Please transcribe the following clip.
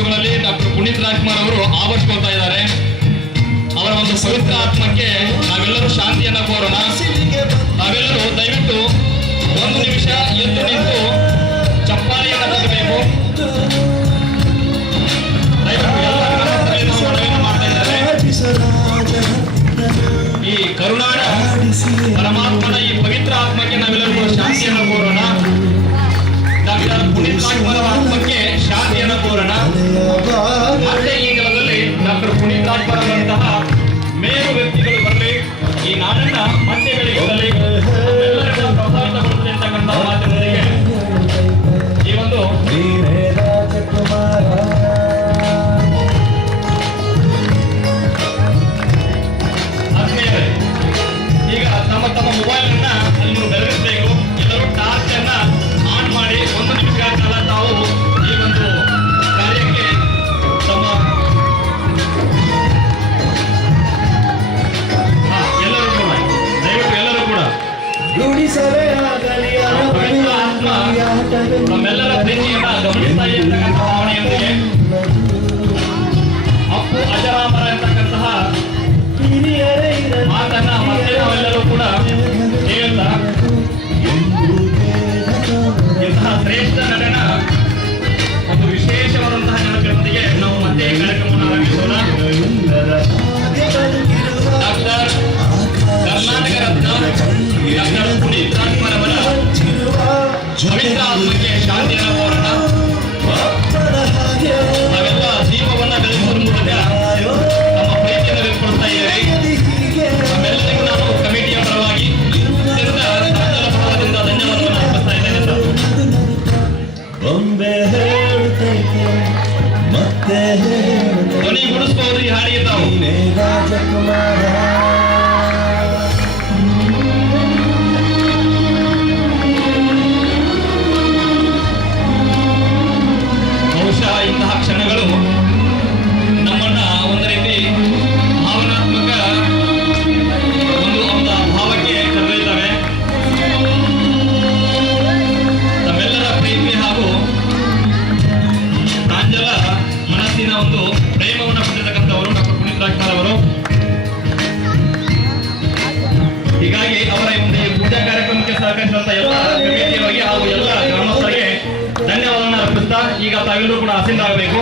ವರ್ಷಗಳಲ್ಲಿ ಡಾಕ್ಟರ್ ಪುನೀತ್ ರಾಜ್ಕುಮಾರ್ ಅವರು ಆವರಿಸಿಕೊಳ್ತಾ ಇದ್ದಾರೆ. ಅವರ ಒಂದು ಪವಿತ್ರ ಆತ್ಮಕ್ಕೆ ನಾವೆಲ್ಲರೂ ಶಾಂತಿಯನ್ನ ಕೋರೋಣ. ನಾವೆಲ್ಲರೂ ದಯವಿಟ್ಟು ಒಂದು ನಿಮಿಷ ಎದ್ದು ನಿಂತು ಚಪ್ಪಾಳೆಯನ್ನು ತಟ್ಟಬೇಕು. ಮಾಡ್ತಾ ಇದ್ದಾರೆ. ಈ ಕರುನಾಡ ಪರಮಾತ್ಮನ ಈ ಪವಿತ್ರ ಆತ್ಮಕ್ಕೆ ನಾವೆಲ್ಲರೂ ಶಾಂತಿಯನ್ನು ಕೋರೋಣ. ಡಾಕ್ಟರ್ ಪುನೀತ್ ರಾಜ್ಕುಮಾರ್ ಆತ್ಮಕ್ಕೆ ಶಾಂತಿಯನ್ನು ಕೋರೋಣ. ಮತ್ತೆ ಈ ಕಾಲದಲ್ಲಿ ಡಾಕ್ಟರ್ ಪುನೀತ್ ರಾಜ್ಕುಮಾರ್ ಅವರಂತಹ ಮೇರು ವ್ಯಕ್ತಿಗಳು ಬರಲಿ, ಈ ನಾಡನ್ನ ಮತ್ತೆ ಬೆಳೆಯುತ್ತಲ್ಲಿ ಎಲ್ಲರಿಗೂ ಪ್ರಭಾವಿತಗೊಳ್ಳುತ್ತದೆ ಅಂತಕ್ಕಂಥ ಮಾತಿನೊಂದಿಗೆ ಈ ಒಂದು ಆತ್ಮೀಯರೇ, ಈಗ ತಮ್ಮ ತಮ್ಮ ಮೊಬೈಲ್ ಅನ್ನ ಅಲ್ಲಿ ಬೆಳಗಿಸಬೇಕು. ಎಲ್ಲರೂ ಟಾರ್ಚ್ ಅನ್ನ ಆನ್ ಮಾಡಿ ಒಂದು ನಿಮಿಷಗಳ ಕಾಲ ತಾವು ಈ ಒಂದು ಕಾರ್ಯಕ್ಕೆ ತಮ್ಮ ಎಲ್ಲರೂ ಕೂಡ ದಯವಿಟ್ಟು ಎಲ್ಲರೂ ಕೂಡ ಪವಿತ್ರ ಆತ್ಮ ನಮ್ಮೆಲ್ಲರ ಪ್ರೀತಿಯನ್ನ ಗಮನಿಸ್ತಾ ಇರ್ತಕ್ಕಂಥ ಭಾವನೆಯೊಂದಿಗೆ ಅಪ್ಪು ಅಜರಾಮರ ಅಂತಕ್ಕಂತಹ ಮಾತನ್ನ ಮತ್ತೆ ನಾವೆಲ್ಲರೂ ಕೂಡ ಹೇಳ್ತಾ ಇಂತಹ ಶ್ರೇಷ್ಠ ನಡೆನ ಒಂದು ವಿಶೇಷವಾದಂತಹ ನೆನಪಿನೊಂದಿಗೆ ನಾವು ಮತ್ತೆ ಕಾರ್ಯಕ್ರಮವನ್ನು ಆರಂಭಿಸೋಣ. ಡಾಕ್ಟರ್ ಕರ್ನಾಟಕ ರತ್ನ ಡಾಕ್ಟರ್ ಪುನೀತ್ ರಾಜ್ಕುಮಾರ್ ಅವರ ಪವಿತ್ರ ಆತ್ಮಕ್ಕೆ ಶಾಂತಿಯನ್ನು ಕೋರೋಣ. ನಾವೆಲ್ಲ ದೀಪವನ್ನ ಬೆಳೆಸುವ ಮೂಲಕ ನಮ್ಮ ಪ್ರೀತಿಯನ್ನು ವ್ಯಕ್ತಪಡಿಸ್ತಾ ಇದ್ದೇವೆ. ನಮ್ಮೆಲ್ಲರಿಗೂ ನಾನು ಕಮಿಟಿಯ ಪರವಾಗಿ ಭಾವದಿಂದ ಧನ್ಯವಾದವನ್ನು ಅರ್ಪಿಸ್ತಾ ಇದ್ದೇನೆ ಸರ್. ಧ್ವನಿ ಗುಡಿಸಬಹುದು ಈ ಹಾಡಿಗೆ ತಾವು. ಬಹುಶಃ ಇಂತಹ ಕ್ಷಣಗಳು ನಮ್ಮನ್ನ ಒಂದು ರೀತಿ ಭಾವನಾತ್ಮಕ ಒಂದು ಭಾವಕ್ಕೆ ಕರೆದೊಯ್ತವೆ. ತಮ್ಮೆಲ್ಲರ ಪ್ರೀತಿ ಹಾಗೂ ಪ್ರಾಂಜಲ ಮನಸ್ಸಿನ ಒಂದು ಪ್ರೇಮವನ್ನು ಹೊಂದಿರತಕ್ಕಂಥವರು ಡಾಕ್ಟರ್ ಪುನೀತ್ ರಾಜ್ಕುಮಾರ್ ಅವರು. ಹೀಗಾಗಿ ಅವರ ಒಂದು ಪೂಜಾ ಕಾರ್ಯಕ್ರಮಕ್ಕೆ ಸಹಕರಿಸಿದಂತ ಎಲ್ಲ ಕಮಿಟಿಯವರಿಗೆ ಹಾಗೂ ಎಲ್ಲ ಗ್ರಾಮಸ್ಥರಿಗೆ ಧನ್ಯವಾದವನ್ನು ಅರ್ಪಿಸ್ತಾ ಈಗ ತಾವೆಲ್ಲರೂ ಕೂಡ ಆಸೀನರಾಗಬೇಕು.